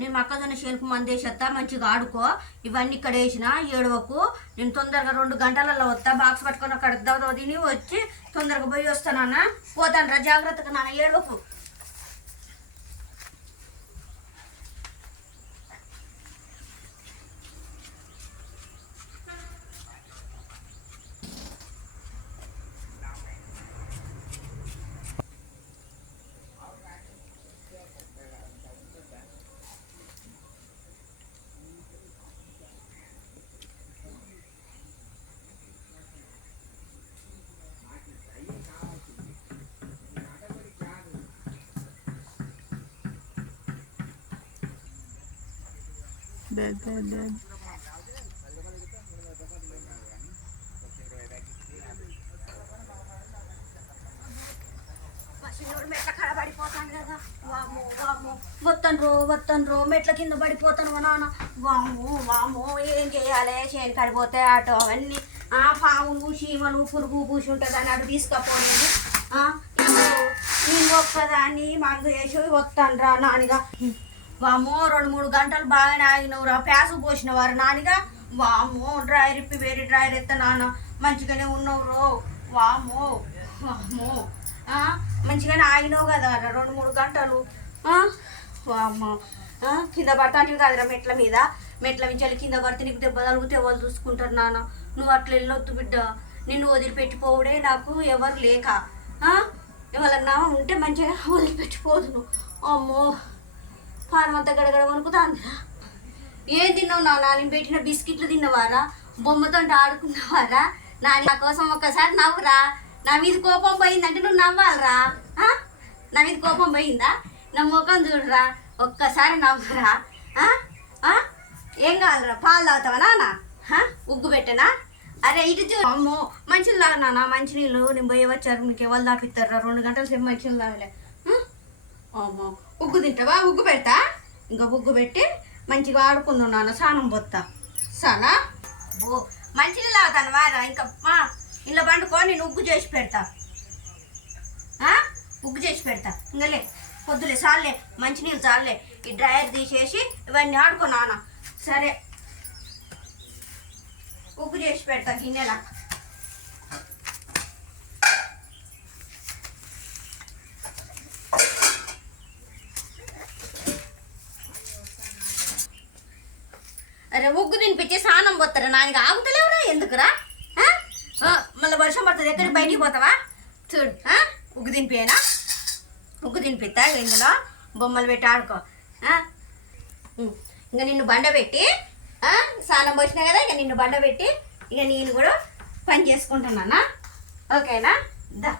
నేను మొక్కజొన్న చేనుకు మందేసేస్తా, మంచిగా ఆడుకో. ఇవన్నీ ఇక్కడ వేసిన ఏడవకు. నేను తొందరగా 2 గంటలలో వస్తా. బాక్స్ పట్టుకొని అక్కడ దవ తిని వచ్చి తొందరగా పోయి వస్తానన్నా. పోతాను రా, జాగ్రత్తగా నాన్న, ఏడవకు. మెట్ల కాడ పడిపోతాను కదా, వామో వామో, వత్తన్రో మెట్ల కింద పడిపోతాను మా నాన్న. వామో వామో, ఏం చేయాలి? చేను కడిపోతే ఆటో అవన్నీ పాములు చీమలు పురుగు పూసి ఉంటుంది అని అటు తీసుకపోలేదు. నేను ఒక్కదాన్ని మందు వేసి వస్తాను నానిగా. వామో 2-3 గంటలు బాగానే ఆగినవురా, ప్యాసు పోసినవారు నానిగా. వామో, డ్రైవర్ ఇప్పి వేరే డ్రైవర్ ఎత్తా నాన్న, మంచిగానే ఉన్నవు. వామో వామో, మంచిగానే ఆగినావు కదా 2-3 గంటలు. వామ్మో, కింద పడతాంటివి కదరా మెట్ల మీద. మెట్ల మించాలి కింద పడితే నీకు దెబ్బ తగిలితే ఎవరు చూసుకుంటారు నాన్న. నువ్వు అట్లా వెళ్ళొద్దు బిడ్డ. నిన్ను వదిలిపెట్టిపోవుడే నాకు ఎవరు లేక. ఎవరన్నా ఉంటే మంచిగా వదిలిపెట్టిపోదు నువ్వు. అమ్మో, పానం అంతా గడగడ వణుకుతాందిరా. ఏం తిన్నావు నాన్న? నేను పెట్టిన బిస్కెట్లు తిన్నవారా? బొమ్మతో ఆడుకున్నవారా? నా కోసం ఒక్కసారి నవ్వురా. నా మీద కోపం పోయిందంటే నువ్వు నవ్వాలరా. నా మీద కోపం పోయిందా? నా ముఖం చూడరా, ఒక్కసారి నవ్వురా. ఏం కావాలరా? పాలు తాగుతావా నాన్న? ఉగ్గు పెట్టనా? అరే ఇటు చూ. అమ్మో, మంచిలు తాగు నాన్న, మంచినీళ్ళు. నేను పోయి వచ్చారు, నీకు ఎవరు దాపిస్తారా? 2 గంటల సేపు మంచిలు తాగలే. అమ్మో, ఉగ్గు తింటావా? ఉగ్గు పెడతా. ఇంకా ఉగ్గు పెట్టి మంచిగా ఆడుకుందాం నాన్న. స్నానం పోతా సానా. ఓ, మంచిగా తాగుతాను వారా. ఇంకా ఇలా పండుకో, నేను ఉగ్గు చేసి పెడతా. ఉగ్గు చేసి పెడతా. ఇంకలే పొద్దులే చాలే, మంచినీళ్ళు చాలే. ఈ డ్రైయర్ తీసేసి ఇవన్నీ ఆడుకో నాన్న. సరే, ఉగ్గు చేసి పెడతా గిన్నెలా. అరే ఉగ్గు తినిపించి స్నానం పోతారా నాన్నగా? ఆగుతలేవురా, ఎందుకురా? మళ్ళీ వర్షం పడుతుంది, ఎక్కడికి బయటికి పోతావా? చూడు, ఉగ్గు తినిపోయానా? ఉగ్గు తినిపిస్తా. ఇందులో బొమ్మలు పెట్టి ఆడుకో. ఇంకా నిన్ను బండ పెట్టి స్నానం పోసినా కదా, ఇక నిన్ను బండ పెట్టి ఇక నేను కూడా పని చేసుకుంటున్నానా? ఓకేనా? దా.